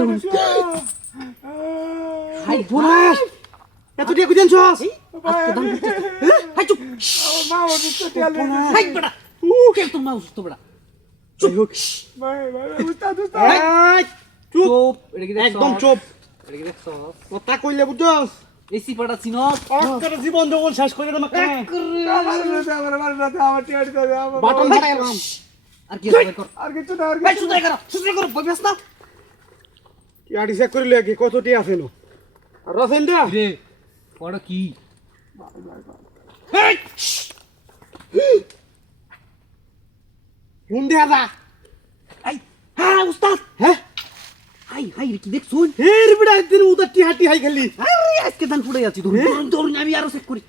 দেখুন high bonus এত টিয়া কই দেনছস আজকে দাম দিতে হাই চুপ মা অসুস্থ টিয়ালে হাই বেটা কে তোর মা অসুস্থ বেটা চুপ হোক ভাই উস্তাদ এই চুপ চুপ এটা কি দেখছ একদম চুপ এটা কি দেখছ কথা কইলে বুঝছস এসি পাটা চিনস অক্কর জীবন যখন শেষ করে দিলাম আমার টিয়াড়ি ধরে আমার বাটন ফাটাইলাম আর কি আছে কর আর কিছু না আর ভাই কিছু সুদাই কর বইবাস না টিয়াড়ি চেক করিলে কি কত টিয়া আছে নো আর রসেন দা রে পড় কি হুন দেয়া দা আই হ্যাঁ উস্তাদ হ্যাঁ হাই হাই রে কি দেখছুন হের বিড়া দিন উদা টিহাটি হাই খালি আরে আজকে ধান ফুটে যাচ্ছি ধরুন ধরুন আমি আরো চেক করি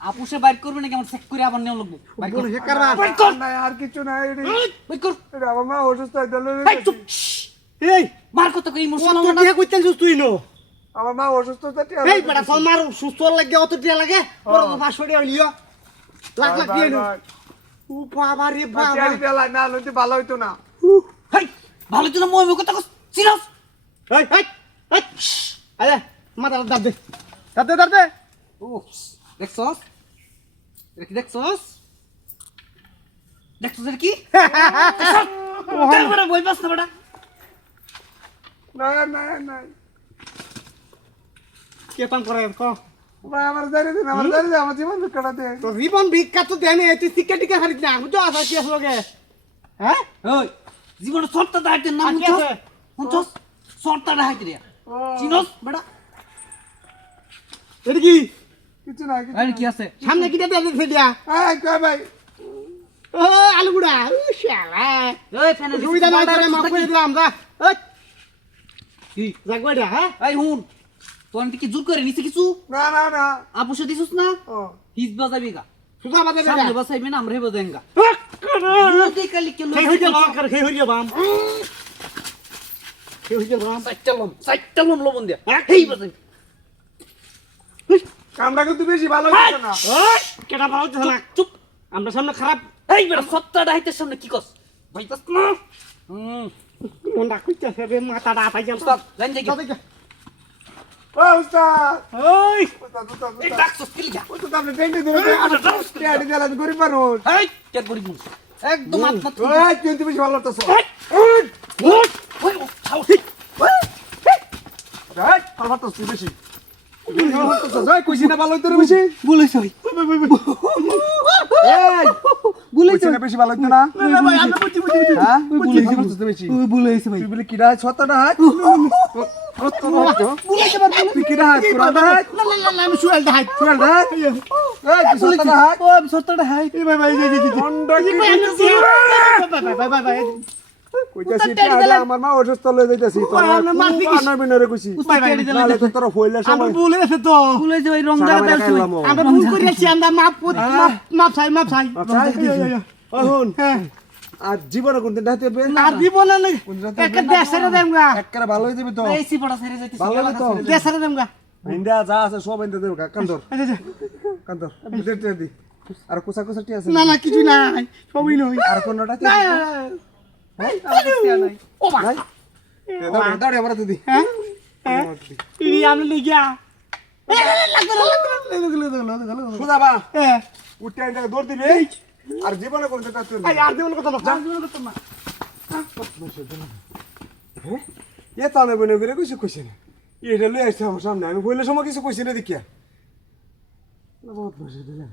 আপুসে বাইর করবে নাকি আমার চেক করে আবার নেও লাগবো বাইর কর বল হে করবা বাইর কর না আর কিছু না বাইর কর আমার মা অসুস্থ এই চুপ এই মার কত করে ইমোশনাল কত না টিয়া কইতেন তুই নো আমার মা অসুস্থ এই বেটা ফল মার সুস্থ লাগে অত টিয়া লাগে বড় তো 500 টাকা হইলিও লাখ লাখ দিয়ে নো ও বাবা রে বাবা টিয়াড়ি পেলা না লইতে ভালো হইতো না হাই ভালো তো না মই কথা কস সিরিয়াস এই এই এই আরে মাথা দাব দে দাব দে ও দেখছস এটা কি দেখছস দেখছস এটা কি বই বাস না বেটা না না না কেতাম করে ক ভাই আমার জানি দিন আমার জানি আমার জীবন দুঃখটা দে তো জীবন ভিক্ষা তো দেনে তুই শিক্ষা টিকা খারিস না বুঝছো আসা কি আসলো গে হ্যাঁ ওই জীবনে সরটা দাইতে নাম আর কি মুছস আছে? মুছস সরটা দাইতে রে চিনস বেটা এটা কি কিছু না কিছু আরে কি আছে সামনে কিটা দিয়ে দিছে দিয়া এই কই ভাই ও আলু গুড়া ও শালা ওই ফ্যানে সুবিধা নাই করে মাফ করে দিলাম যা ওই কি জাগবা দিয়া হ্যাঁ এই হুন তো আমি কি জোর করে নিছে কিছু না না না আপুসে দিছস না ও হিজ বাজাবি গা সুজা বাদে দে সামনে বাসাইবে না আমরা হেবো দেঙ্গা যদি কালি কেলো খেই হইছে বাম করে খেই হইছে বাম খেই হইছে বাম সাইট্টালম লবণ দিয়া হেই বাজাই কামটা কিন্তু বেশি ভালো হইতো না ওই কেটা ভালো হচ্ছে না চুপ আমরা সামনে খারাপ এই বেটা সত্তা দাইতে সামনে কি কস ভাই কস না মনটা কইতাছে রে মাথাটা আপাই যাম উস্তাদ লাইন যাই ও উস্তাদ ওই উস্তাদ এই ডাকছস কি লিখা উস্তাদ আপনি টেন্ডে দিলে টিয়াড়ি দিলে গরিব মানুষ এই কে করি মুছ একদম আত্মা ওই তুই বেশি ভালো হতো ওই ছাও রাইট ভালো হতো তুই বেশি যাই কইছি না ভালো হইতো রে বেশি বলেছ ভাই এই কইছি না বেশি ভালো হইতো না না ভাই আমরা বুঝি হ্যাঁ বলেছি বুঝতে বেশি বলেছি ভাই তুই বলে কিরা ছতটা হাত তুই কিরা হাত পুরা হাত না আমি শুয়াল দা হাই পুরা হাত এই তুই ছতটা হাত ও আমি সত্তরটা হাই ভাই ভাই মন্ডা কি ভাই ভাই ভাই কইতাছি আমার মা অসুস্থ লই যাইতাছি তো আনার বিনরে কইছি নালে তো তোর হইলা আমরা সময় ভুলে আছে তো বলেছ ভাই রং সারা জায়গা বেলা দাও খাইলাম ও। আমরা ভুল করেছি আমরা মাপ চাই অহন হ্যাঁ আর জীবনে কোনদিন রাতে বে আর দিব না একটা দেশের দেমগা একবারে ভালো হয়ে যাবে তো এই সিপড়া ছেড়ে যাইতেছে ভালো হবে তো দেশের দেমগা ইন্ডিয়া যা আছে সব ইন্ডিয়া দেবে কান্দর কান্দর দেতে দি আর কোসা কোসা টি আছে না না কিছু নাই সবই নই আর কোনটা টি ও মা ভাই দাঁড়ে আমরা দিদি হ্যাঁ ইনি আমরা লিগা লাগলো সুদা বা হ্যাঁ উঠে ইন্ডিয়া দৌড় দিবে আর জীবনে কোনদিন রাতে আই আর দেবল কথা না এ তানে বনে করে কিছু কইছে না এটা লই আসছে আমার সামনে আমি বললে সময় কিছু কইছি না দেখিয়া বহুত বসে দিলাম